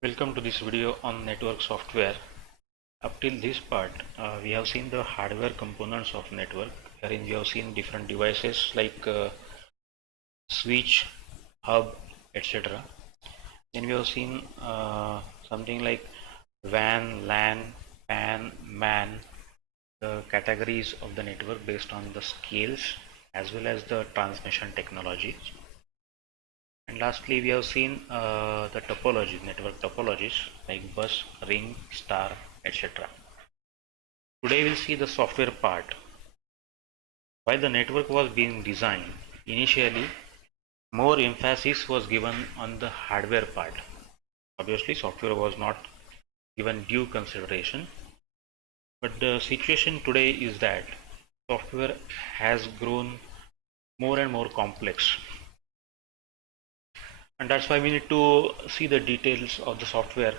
Welcome to this video on network software. Up till this part, we have seen the hardware components of network, wherein we have seen different devices like switch, hub, etc. Then we have seen something like WAN, LAN, PAN, MAN, the categories of the network based on the scales as well as the transmission technology. And lastly, we have seen the topology, network topologies like bus, ring, star, etc. Today we'll see the software part. While the network was being designed, initially more emphasis was given on the hardware part. Obviously, software was not given due consideration. But the situation today is that software has grown more and more complex. And that's why we need to see the details of the software.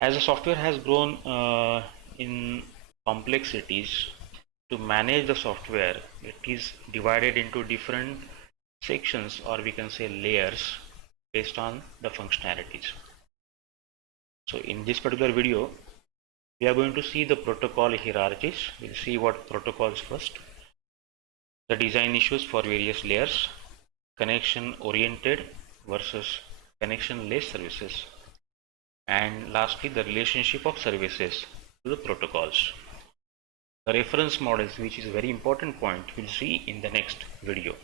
As the software has grown in complexities, to manage the software, it is divided into different sections, or we can say layers, based on the functionalities. So in this particular video, we are going to see the protocol hierarchies. We'll see what protocols first, the design issues for various layers, connection oriented versus connection less services, and lastly the relationship of services to the protocols. The reference models, which is a very important point, we'll see in the next video.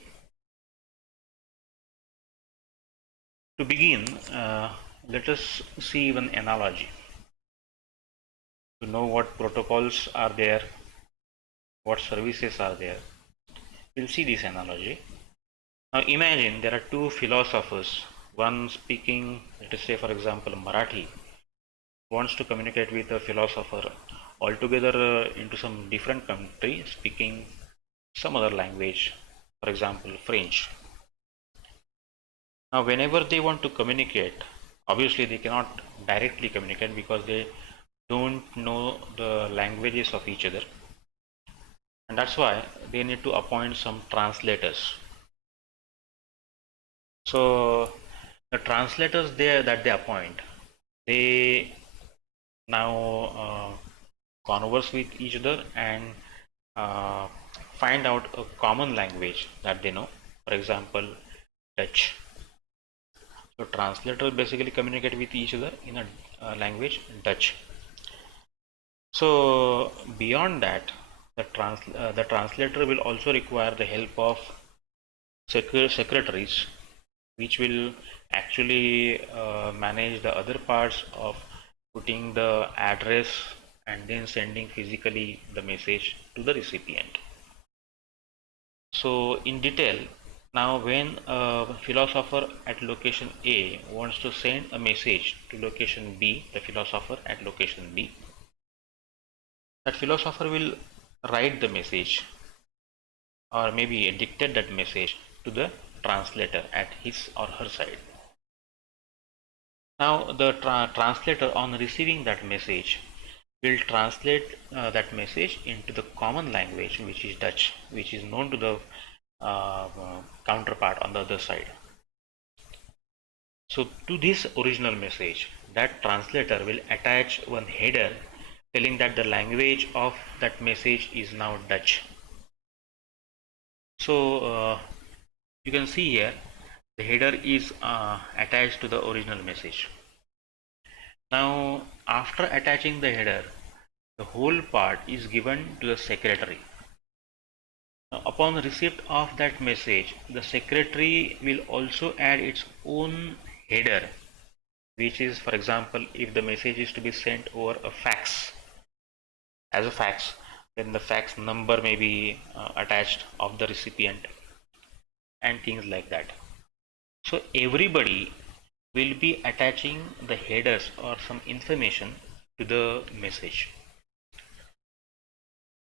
To begin, let us see one analogy to know what protocols are there, what services are there. We'll see this analogy. Now imagine there are two philosophers, one speaking, let us say for example Marathi, wants to communicate with a philosopher altogether into some different country speaking some other language, for example French. Now whenever they want to communicate, obviously they cannot directly communicate because they don't know the languages of each other, and that's why they need to appoint some translators. So the translators there that they appoint, they now converse with each other and find out a common language that they know, for example Dutch. So translators basically communicate with each other in a language Dutch. So beyond that, the translator will also require the help of secretaries, which will actually manage the other parts of putting the address and then sending physically the message to the recipient. So in detail, now when a philosopher at location A wants to send a message to location B, the philosopher at location B, that philosopher will write the message or maybe dictate that message to the translator at his or her side. Now the translator, on receiving that message, will translate that message into the common language, which is Dutch, which is known to the counterpart on the other side. So to this original message, that translator will attach one header telling that the language of that message is now Dutch. So you can see here the header is attached to the original message. Now after attaching the header, the whole part is given to the secretary. Now, upon receipt of that message, the secretary will also add its own header, which is, for example, if the message is to be sent over a fax, as a fax, then the fax number may be attached of the recipient and things like that. So everybody will be attaching the headers or some information to the message,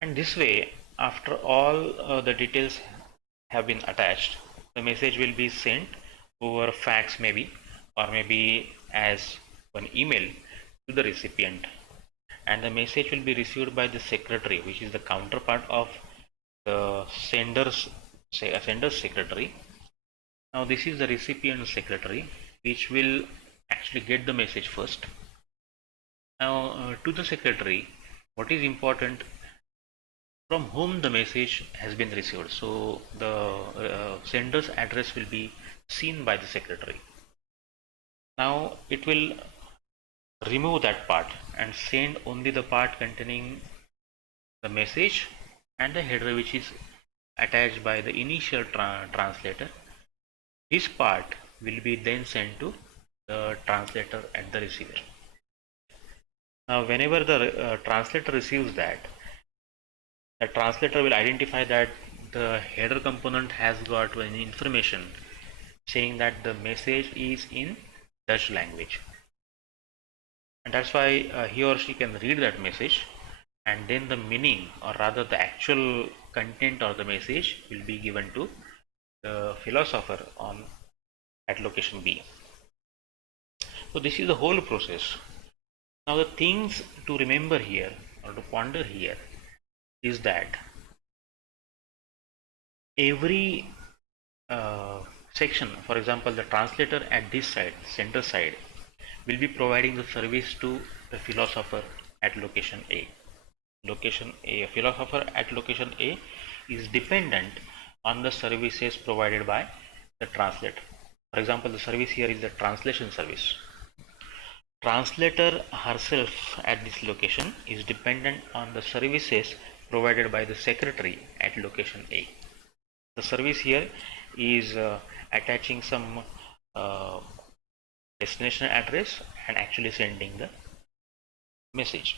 and this way, after all the details have been attached, the message will be sent over fax maybe, or maybe as one email to the recipient, and the message will be received by the secretary, which is the counterpart of the sender's secretary. Now this is the recipient secretary, which will actually get the message first. Now, to the secretary, what is important, from whom the message has been received. So the sender's address will be seen by the secretary. Now it will remove that part and send only the part containing the message and the header which is attached by the initial translator. This part will be then sent to the translator at the receiver. Now whenever the translator receives that, the translator will identify that the header component has got an information saying that the message is in Dutch language, and that's why he or she can read that message, and then the meaning, or rather the actual content of the message, will be given to the philosopher on at location B. So this is the whole process. Now the things to remember here or to ponder here is that every section, for example, the translator at this side, center side, will be providing the service to the philosopher at location A. Location A, philosopher at location A is dependent on the services provided by the translator. For example, the service here is the translation service. Translator herself at this location is dependent on the services provided by the secretary at location A. The service here is attaching some destination address and actually sending the message.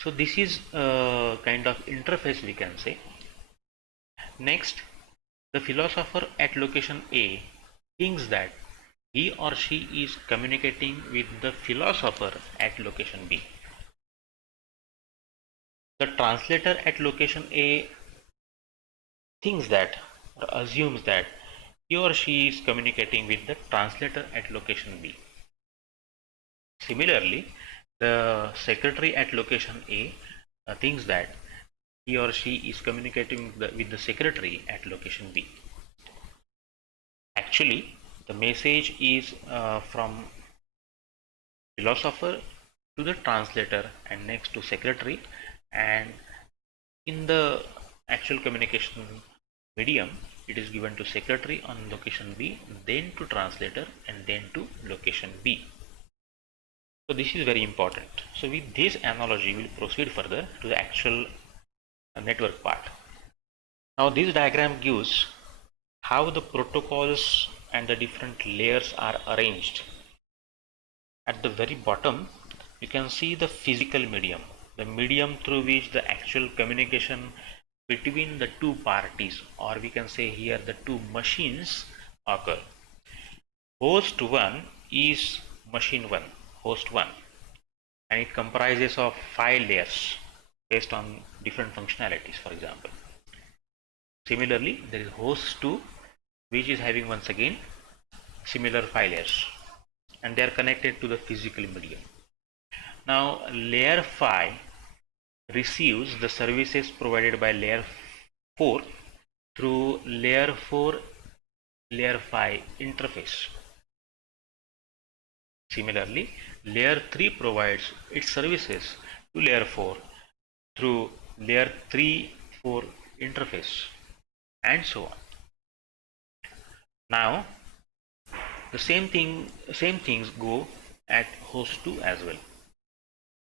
So this is a kind of interface, we can say. Next, the philosopher at location A thinks that he or she is communicating with the philosopher at location B. The translator at location A thinks that, or assumes that, he or she is communicating with the translator at location B. Similarly, the secretary at location A thinks that he or she is communicating with the secretary at location B. Actually, the message is from philosopher to the translator and next to secretary, and in the actual communication medium it is given to secretary on location B, then to translator, and then to location B. So this is very important. So with this analogy we will proceed further to the actual network part. Now this diagram gives how the protocols and the different layers are arranged. At the very bottom you can see the physical medium, the medium through which the actual communication between the two parties, or we can say here the two machines, occur. Host 1 is machine 1, host 1, and it comprises of 5 layers based on different functionalities. For example, similarly there is host 2, which is having once again similar 5 layers, and they are connected to the physical medium. Now layer 5 receives the services provided by layer 4 through layer 4 layer 5 interface. Similarly, layer 3 provides its services to layer 4 through layer 3-4 interface, and so on. Now the same things go at host 2 as well.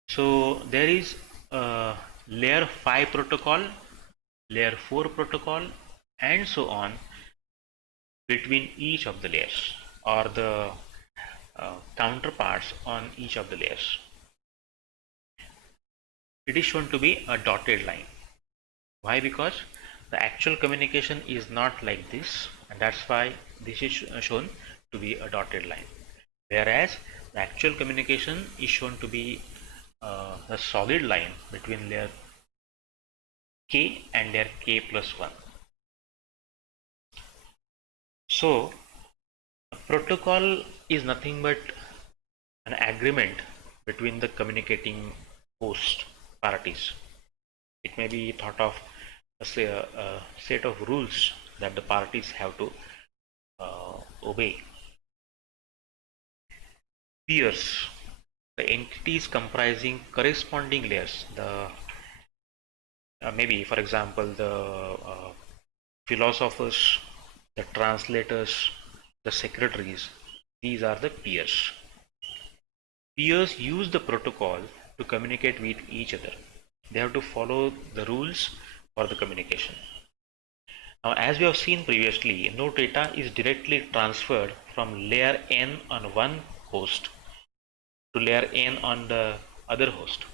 So there is a layer 5 protocol, layer 4 protocol, and so on between each of the layers, or the counterparts on each of the layers. It is shown to be a dotted line. Why? Because the actual communication is not like this, and that's why this is shown to be a dotted line, whereas the actual communication is shown to be a solid line between layer K and layer K plus 1. So a protocol is nothing but an agreement between the communicating host parties. It may be thought of as a set of rules that the parties have to obey. Peers, the entities comprising corresponding layers, the maybe for example the philosophers, the translators, the secretaries, these are the peers. Peers use the protocol to communicate with each other. They have to follow the rules for the communication. Now, as we have seen previously, no data is directly transferred from layer n on one host to layer n on the other host.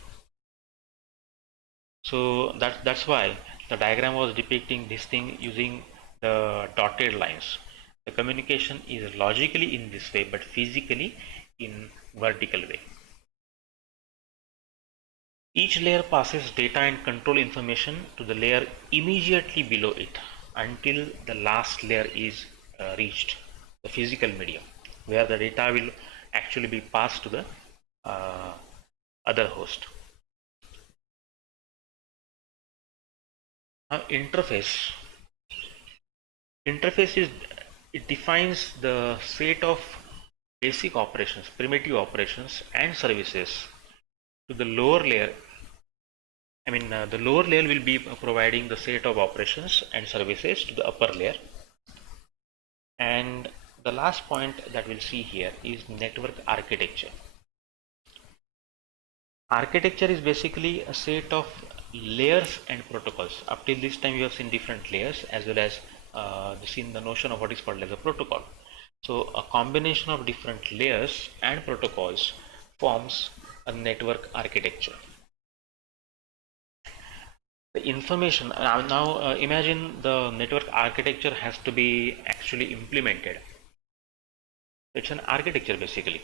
So that's why the diagram was depicting this thing using the dotted lines. The communication is logically in this way, but physically in vertical way. Each layer passes data and control information to the layer immediately below it until the last layer is reached, the physical medium, where the data will actually be passed to the uh, other host. Now, interface is, it defines the set of basic operations, primitive operations and services to the lower layer. The lower layer will be providing the set of operations and services to the upper layer. And the last point that we'll see here is network architecture. Architecture is basically a set of layers and protocols. Up till this time, you have seen different layers as well as seen the notion of what is called as a protocol. So a combination of different layers and protocols forms a network architecture. The information now imagine the network architecture has to be actually implemented. It's an architecture basically.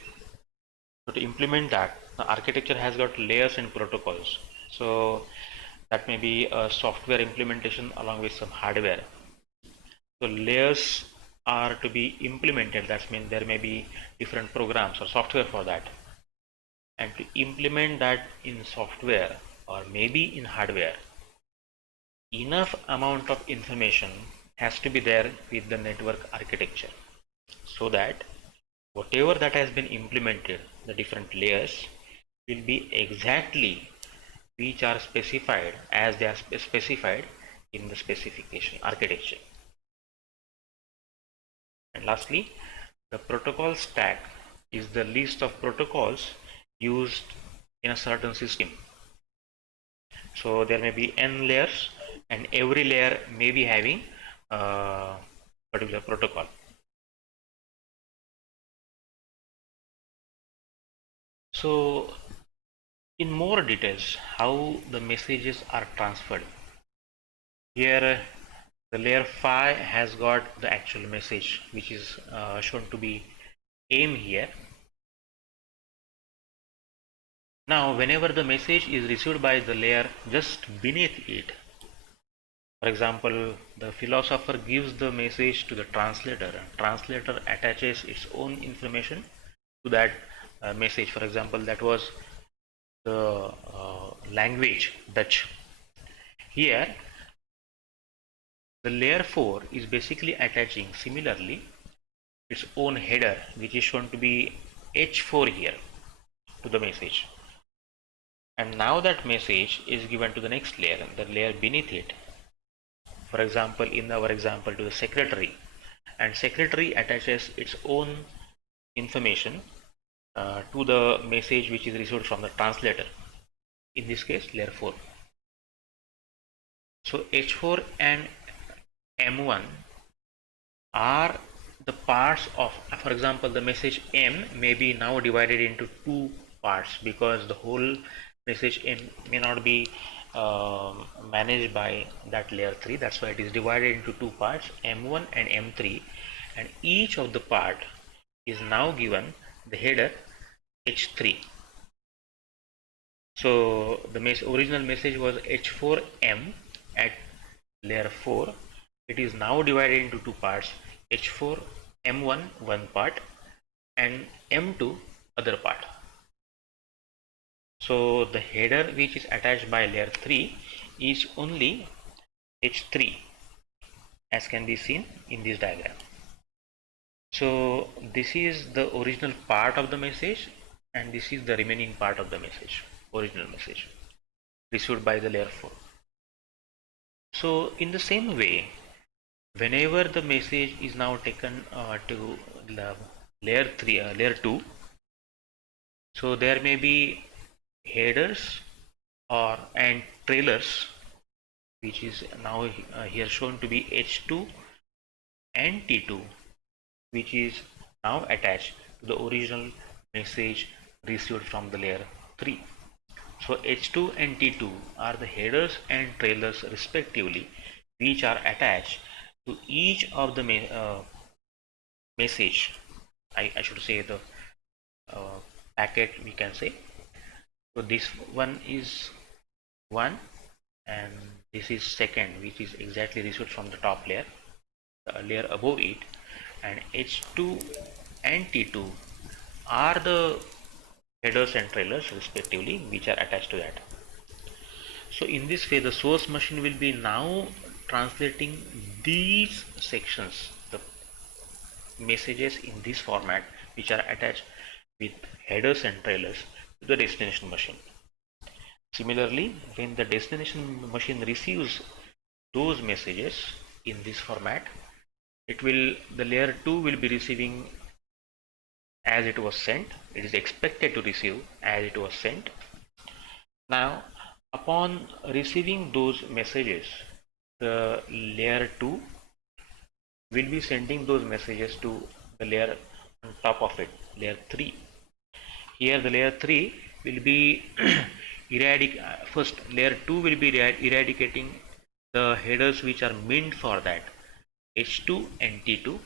So to implement that, the architecture has got layers and protocols. So that may be a software implementation along with some hardware. So layers are to be implemented. That means there may be different programs or software for that. And to implement that in software or maybe in hardware, enough amount of information has to be there with the network architecture so that whatever that has been implemented, the different layers will be exactly which are specified as they are specified in the specification architecture. And lastly, the protocol stack is the list of protocols used in a certain system. So there may be n layers and every layer may be having a particular protocol. So in more details, how the messages are transferred. Here the layer 5 has got the actual message which is shown to be m here. Now whenever the message is received by the layer just beneath it, for example, the philosopher gives the message to the translator and translator attaches its own information to that message. For example, that was the language Dutch. Here the layer 4 is basically attaching similarly its own header which is shown to be h4 here to the message, and now that message is given to the next layer, the layer beneath it, for example in our example to the secretary, and secretary attaches its own information to the message which is received from the translator, in this case layer 4. So h4 and m1 are the parts of, for example, the message m may be now divided into two parts because the whole message m may not be managed by that layer 3. That's why it is divided into two parts, m1 and m3, and each of the part is now given the header h3. So the original message was h4m at layer 4. It is now divided into two parts, h4 m1 one part and m2 other part. So the header which is attached by layer 3 is only h3 as can be seen in this diagram. So this is the original part of the message, and this is the remaining part of the message, original message received by the layer 4. So in the same way, whenever the message is now taken to the layer 3, layer 2, so there may be headers or and trailers, which is now here shown to be H2 and T2, which is now attached to the original message received from the layer 3. So H2 and T2 are the headers and trailers respectively, which are attached to each of the message. I should say the uh, packet, we can say. So this one is 1 and this is second, which is exactly received from the top layer, the layer above it, and H2 and T2 are the headers and trailers respectively, which are attached to that. So in this way, the source machine will be now translating these sections, the messages in this format, which are attached with headers and trailers, to the destination machine. Similarly, when the destination machine receives those messages in this format, the layer 2 will be receiving as it was sent. It is expected to receive as it was sent. Now, upon receiving those messages, the layer 2 will be sending those messages to the layer on top of it, layer 3. Here the layer 3 will be first layer 2 will be eradicating the headers which are meant for that, H2 and T2,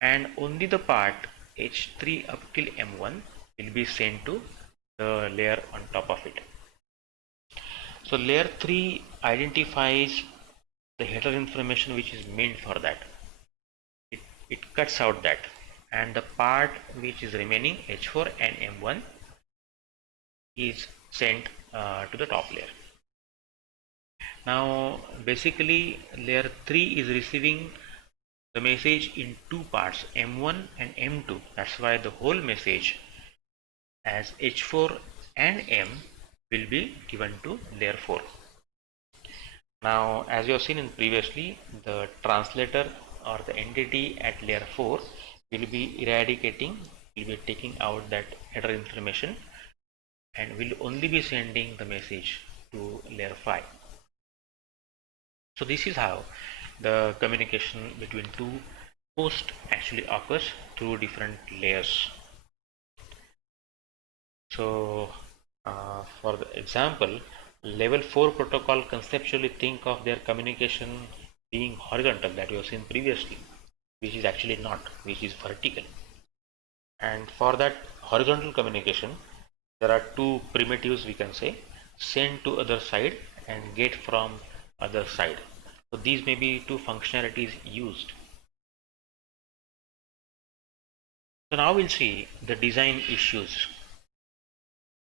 and only the part H3 up till M1 will be sent to the layer on top of it. So layer 3 identifies the header information which is meant for that. It cuts out that, and the part which is remaining, H4 and M1, is sent to the top layer. Now basically layer 3 is receiving the message in two parts, M1 and M2. That's why the whole message as H4 and M will be given to layer 4. Now as you have seen in previously, the translator or the entity at layer 4 will be taking out that header information and will only be sending the message to layer 5. So this is how the communication between two hosts actually occurs through different layers. So for the example, level 4 protocol conceptually think of their communication being horizontal, that we have seen previously, which is actually not, which is vertical. And for that horizontal communication, there are two primitives, we can say, send to other side and get from other side. So these may be two functionalities used. So now we'll see the design issues.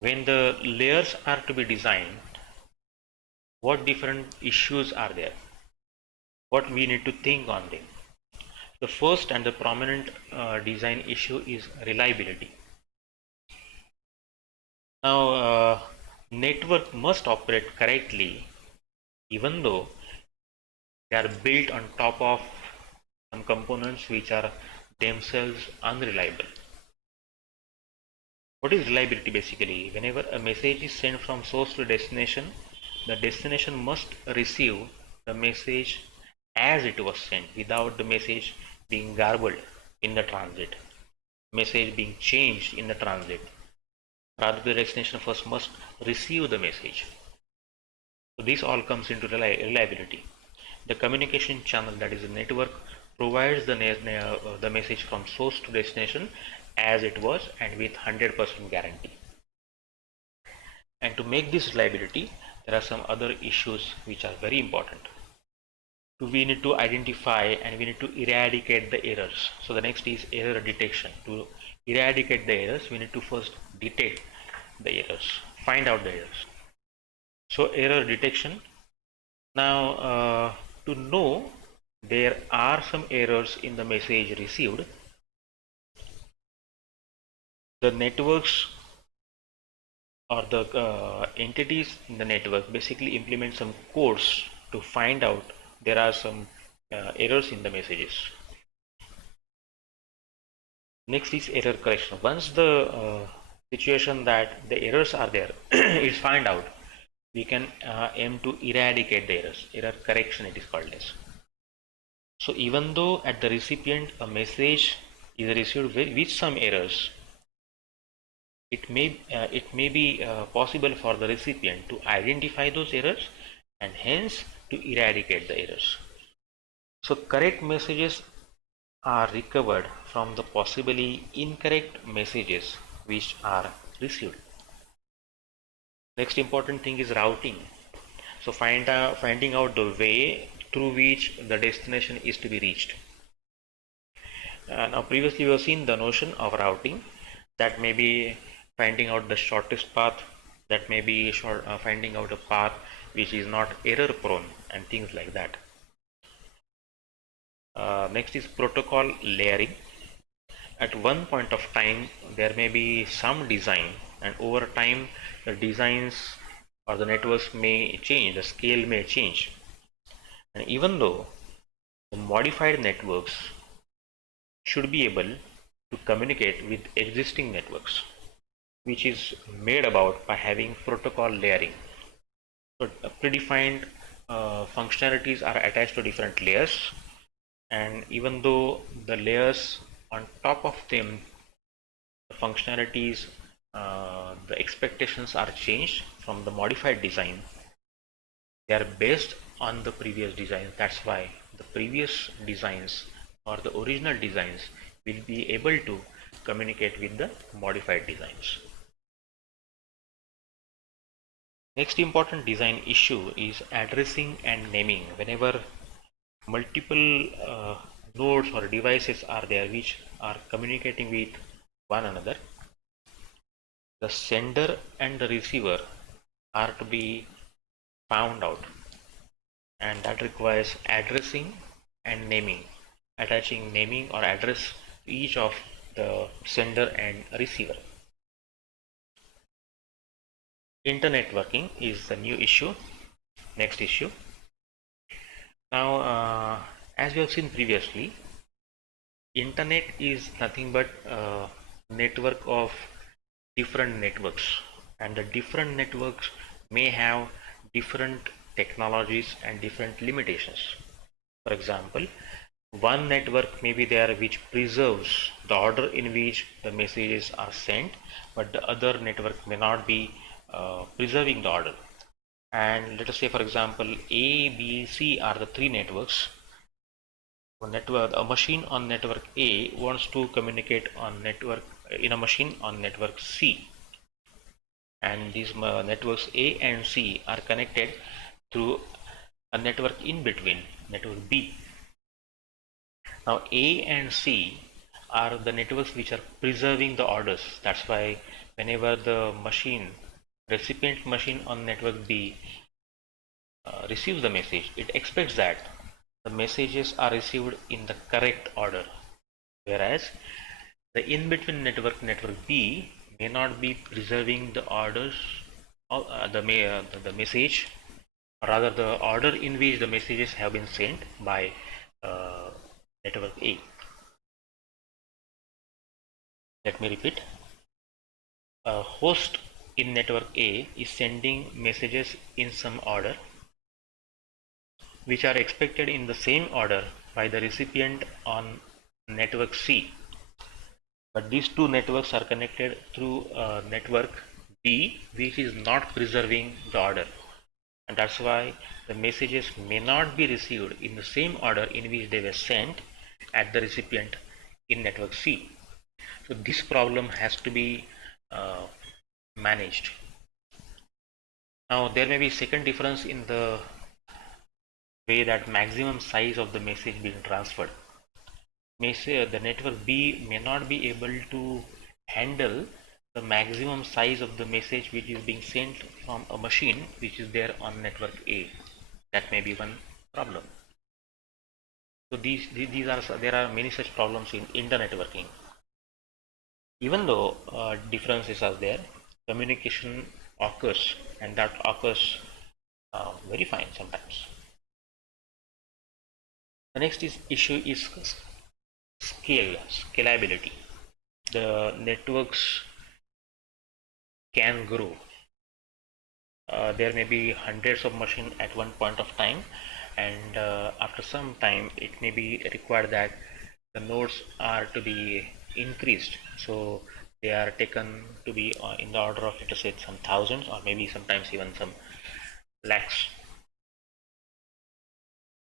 When the layers are to be designed, what different issues are there? What we need to think on them? The first and the prominent design issue is reliability. Now, network must operate correctly even though they are built on top of some components which are themselves unreliable. What is reliability basically? Whenever a message is sent from source to destination, the destination must receive the message as it was sent without the message being garbled in the transit, message being changed in the transit. Rather, the destination first must receive the message. So this all comes into reliability. The communication channel, that is the network, provides the message from source to destination as it was and with 100% guarantee. And to make this reliability, there are some other issues which are very important. We need to identify and we need to eradicate the errors. So the next is error detection. To eradicate the errors, we need to first detect the errors, find out the errors. So error detection. Now to know there are some errors in the message received, the networks or the entities in the network basically implement some codes to find out there are some errors in the messages. Next is error correction. Once the situation that the errors are there is find out, we can aim to eradicate the errors. Error correction it is called as. So even though at the recipient a message is received with some errors, it may be possible for the recipient to identify those errors and hence to eradicate the errors. So correct messages are recovered from the possibly incorrect messages which are received. Next important thing is routing. So finding out the way through which the destination is to be reached. Now previously we have seen the notion of routing, that may be finding out the shortest path, that may be finding out a path which is not error prone and things like that. Next is protocol layering. At one point of time there may be some design, and over time the designs or the networks may change, the scale may change, and even though the modified networks should be able to communicate with existing networks, which is made about by having protocol layering. So predefined functionalities are attached to different layers, and even though the layers on top of them, the functionalities, the expectations are changed from the modified design, they are based on the previous designs. That's why the previous designs or the original designs will be able to communicate with the modified designs. Next important design issue is addressing and naming. Whenever multiple nodes or devices are there which are communicating with one another, the sender and the receiver are to be found out, and that requires addressing and naming, attaching naming or address to each of the sender and receiver. Internetworking is the new issue, next issue. Now as we have seen previously, internet is nothing but a network of different networks, and the different networks may have different technologies and different limitations. For example, one network may be there which preserves the order in which the messages are sent, but the other network may not be preserving the order. And let us say, for example, A, B, C are the three networks. A machine on network A wants to communicate on network in a machine on network C, and these networks A and C are connected through a network in between, network B. Now A and C are the networks which are preserving the orders. That's why whenever the recipient machine on network B receives the message, it expects that the messages are received in the correct order, whereas the in-between network B may not be preserving the orders of the message, or rather the order in which the messages have been sent by uh, network A. Let me repeat. A host in network A is sending messages in some order which are expected in the same order by the recipient on network C. But these two networks are connected through network B, which is not preserving the order. And that's why the messages may not be received in the same order in which they were sent at the recipient in network C. So this problem has to be managed. Now there may be second difference in the way that maximum size of the message being transferred. May say the network B may not be able to handle the maximum size of the message which is being sent from a machine which is there on network A. That may be one problem. So these are, there are many such problems in the networking. Even though differences are there, communication occurs, and that occurs very fine sometimes. The next issue is scalability. The networks can grow. There may be hundreds of machines at one point of time, and after some time it may be required that the nodes are to be increased. So they are taken to be in the order of, let us say, some thousands, or maybe sometimes even some lakhs.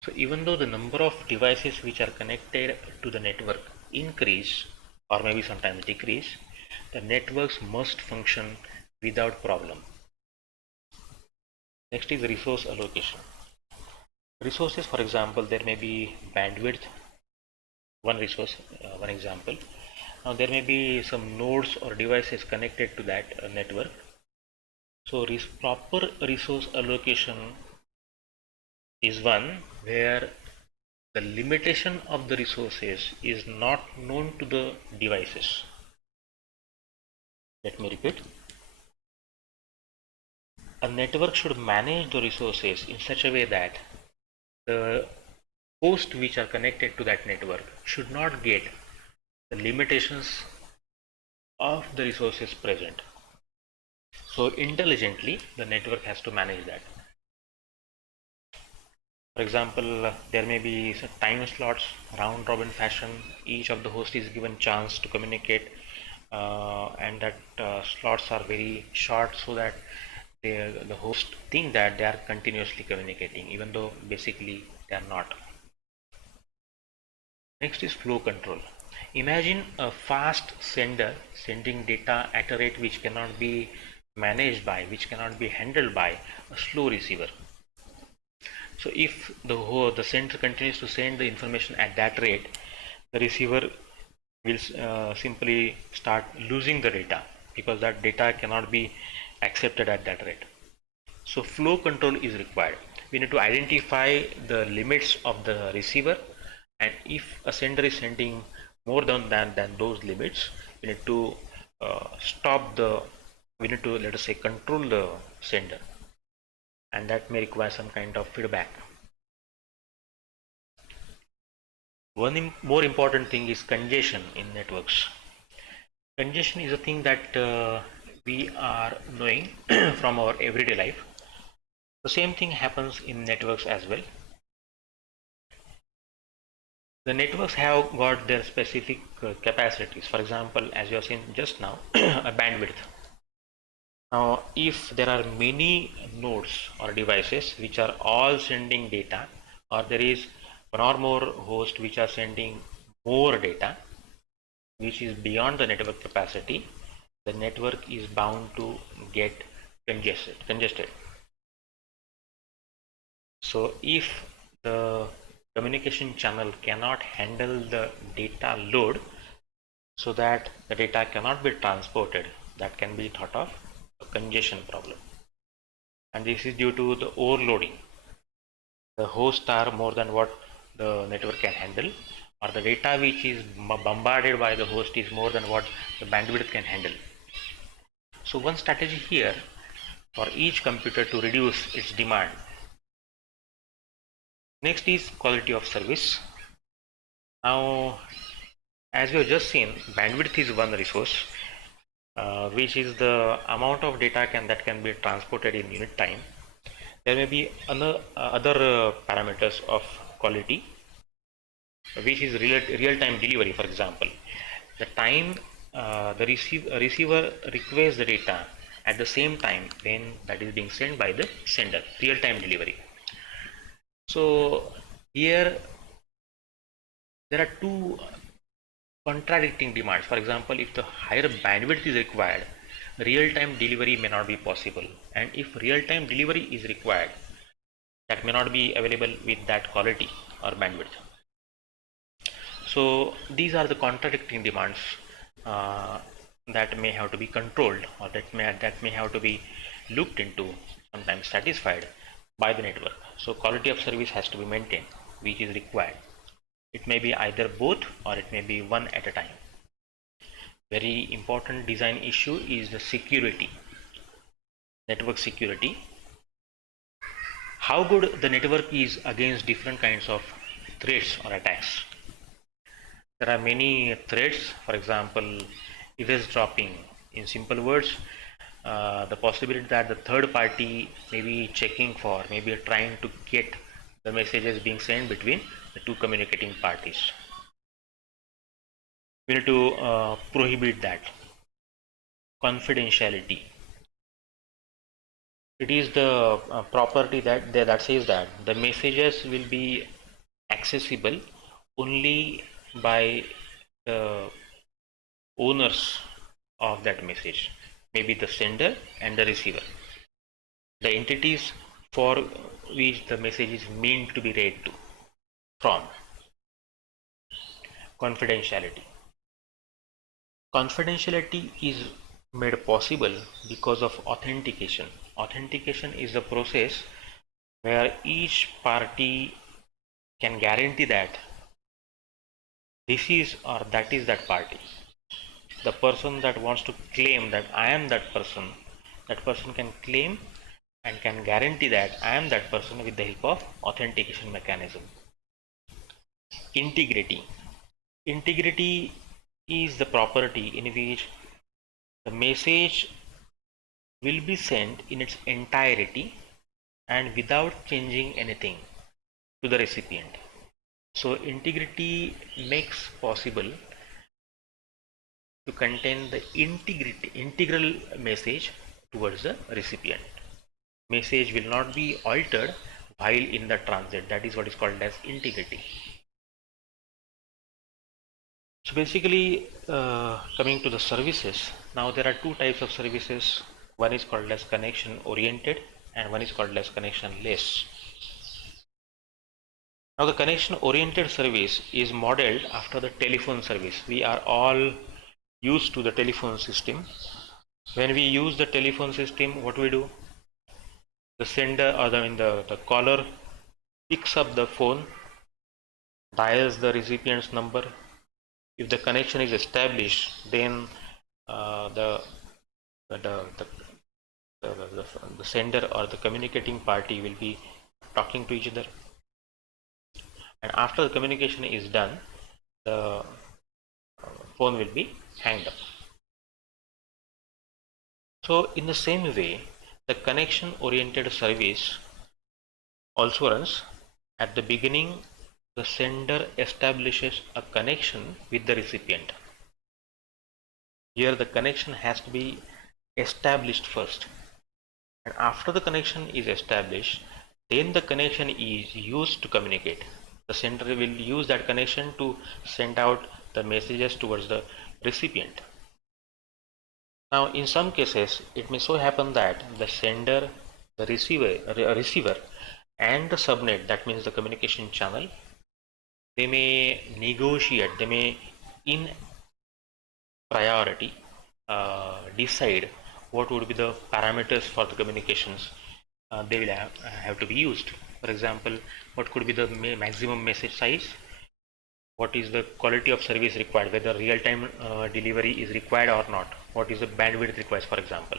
So even though the number of devices which are connected to the network increase, or maybe sometimes decrease, the networks must function without problem. Next is resource allocation. Resources, for example, there may be bandwidth, one resource, one example. Now there may be some nodes or devices connected to that network. So proper resource allocation is one where the limitation of the resources is not known to the devices. Let me repeat. A network should manage the resources in such a way that the hosts which are connected to that network should not get the limitations of the resources present. So intelligently, the network has to manage that. For example, there may be some time slots, round robin fashion. Each of the hosts is given chance to communicate, and that slots are very short, so that the host think that they are continuously communicating, even though basically they are not. Next is flow control. Imagine a fast sender sending data at a rate which cannot be managed by, which cannot be handled by a slow receiver. So if the sender continues to send the information at that rate, the receiver will simply start losing the data, because that data cannot be accepted at that rate. So flow control is required. We need to identify the limits of the receiver, and if a sender is sending more than those limits, we need to we need to, let us say, control the sender, and that may require some kind of feedback. One more important thing is congestion in networks. Congestion is a thing that we are knowing from our everyday life. The same thing happens in networks as well. The networks have got their specific capacities. For example, as you have seen just now, a bandwidth. Now, if there are many nodes or devices which are all sending data, or there is one or more hosts which are sending more data, which is beyond the network capacity, the network is bound to get congested. So if the communication channel cannot handle the data load, so that the data cannot be transported, that can be thought of a congestion problem. And this is due to the overloading. The hosts are more than what the network can handle, or the data which is bombarded by the host is more than what the bandwidth can handle. So one strategy here for each computer to reduce its demand. Next is quality of service. Now, as we have just seen, bandwidth is one resource, which is the amount of data that can be transported in unit time. There may be other parameters of quality, which is real-time delivery. For example, the time the receiver requests the data at the same time when that is being sent by the sender, real-time delivery. So here there are two contradicting demands. For example, if the higher bandwidth is required, real-time delivery may not be possible, and if real-time delivery is required, that may not be available with that quality or bandwidth. So these are the contradicting demands that may have to be controlled, or that may have to be looked into, sometimes satisfied by the network. So quality of service has to be maintained, which is required. It may be either both or it may be one at a time. Very important design issue is the security, network security. How good the network is against different kinds of threats or attacks. There are many threats, for example, eavesdropping. In simple words, the possibility that the third party may be checking for, maybe trying to get the messages being sent between the two communicating parties. We need to prohibit that. Confidentiality. It is the property that says that the messages will be accessible only by the owners of that message, maybe the sender and the receiver, the entities for which the message is meant to be read to from. Confidentiality. Confidentiality is made possible because of authentication. Authentication is a process where each party can guarantee that this is or that is that party. The person that wants to claim that I am that person can claim and can guarantee that I am that person with the help of authentication mechanism. Integrity. Integrity is the property in which the message will be sent in its entirety and without changing anything to the recipient. So integrity makes possible to contain the integral message towards the recipient. Message will not be altered while in the transit. That is what is called as integrity. So basically, coming to the services, now there are two types of services. One is called as connection oriented and one is called as connection less. Now the connection oriented service is modeled after the telephone service. We are all used to the telephone system. When we use the telephone system, what we do? The sender or the caller picks up the phone, dials the recipient's number. If the connection is established, then the sender or the communicating party will be talking to each other. And after the communication is done, the phone will be hanged up. So in the same way, the connection oriented service also runs. At the beginning, the sender establishes a connection with the recipient. Here the connection has to be established first, and after the connection is established, then the connection is used to communicate. The sender will use that connection to send out the messages towards the recipient. Now in some cases it may so happen that the sender, the receiver and the subnet, that means the communication channel, they may negotiate, they may in priority decide what would be the parameters for the communications they will have to be used. For example, what could be the maximum message size, what is the quality of service required, whether real-time delivery is required or not, what is the bandwidth required, for example,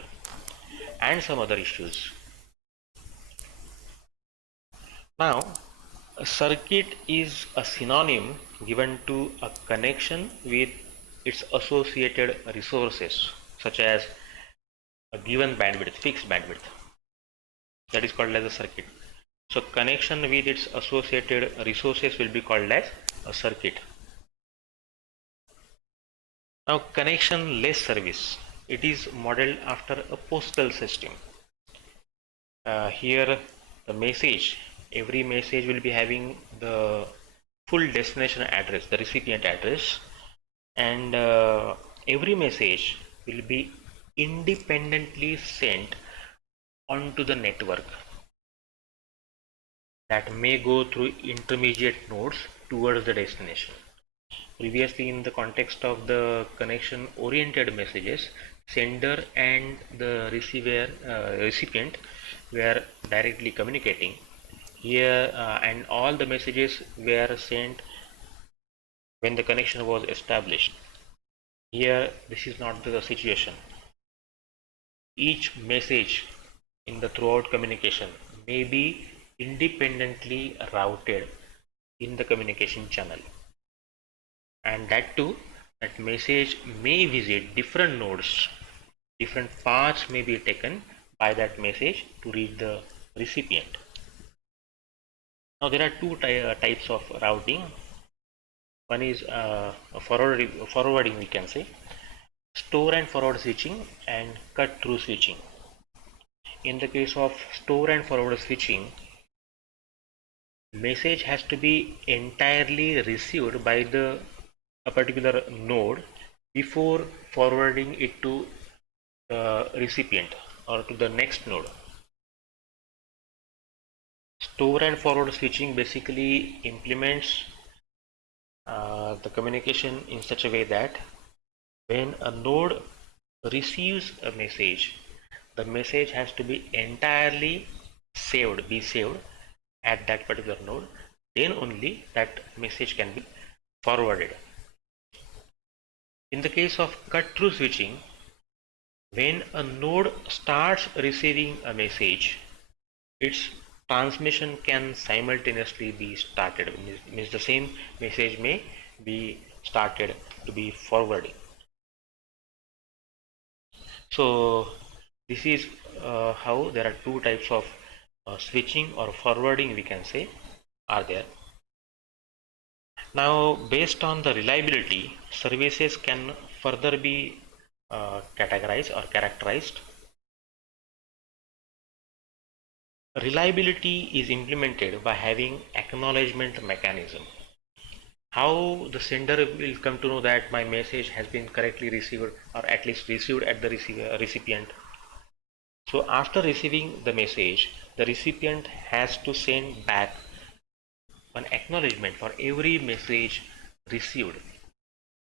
and some other issues. Now, a circuit is a synonym given to a connection with its associated resources, such as a given bandwidth, fixed bandwidth. That is called as a circuit. So connection with its associated resources will be called as a circuit. Now connection-less service. It is modeled after a postal system. Here the message, every message will be having the full destination address, the recipient address, and every message will be independently sent onto the network that may go through intermediate nodes towards the destination. Previously, in the context of the connection oriented messages, sender and the recipient were directly communicating. Here and all the messages were sent when the connection was established. Here, this is not the situation. Each message in the throughout communication may be independently routed in the communication channel, and that too, that message may visit different nodes. Different paths may be taken by that message to reach the recipient. Now there are two types of routing. One is forwarding, we can say, store and forward switching, and cut through switching. In the case of store and forward switching, message has to be entirely received by the a particular node before forwarding it to the recipient or to the next node. Store and forward switching basically implements the communication in such a way that when a node receives a message, the message has to be entirely saved at that particular node. Then only that message can be forwarded. In the case of cut through switching, when a node starts receiving a message, its transmission can simultaneously be started. Means the same message may be started to be forwarding. So this is how there are two types of switching or forwarding, we can say, are there. Now based on the reliability, services can further be categorized or characterized. Reliability is implemented by having acknowledgement mechanism. How the sender will come to know that my message has been correctly received, or at least received at the recipient. So after receiving the message, the recipient has to send back an acknowledgement for every message received.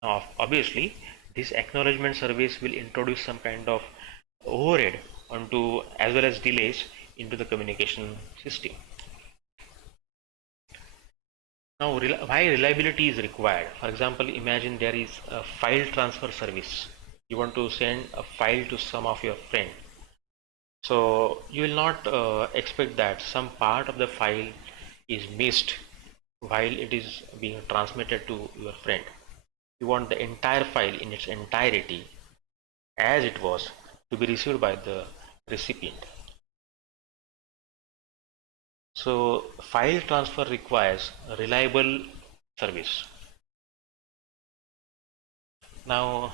Now obviously this acknowledgement service will introduce some kind of overhead onto, as well as delays into the communication system. Now why reliability is required? For example, imagine there is a file transfer service. You want to send a file to some of your friend. So you will not expect that some part of the file is missed while it is being transmitted to your friend. You want the entire file in its entirety as it was to be received by the recipient. So file transfer requires a reliable service. Now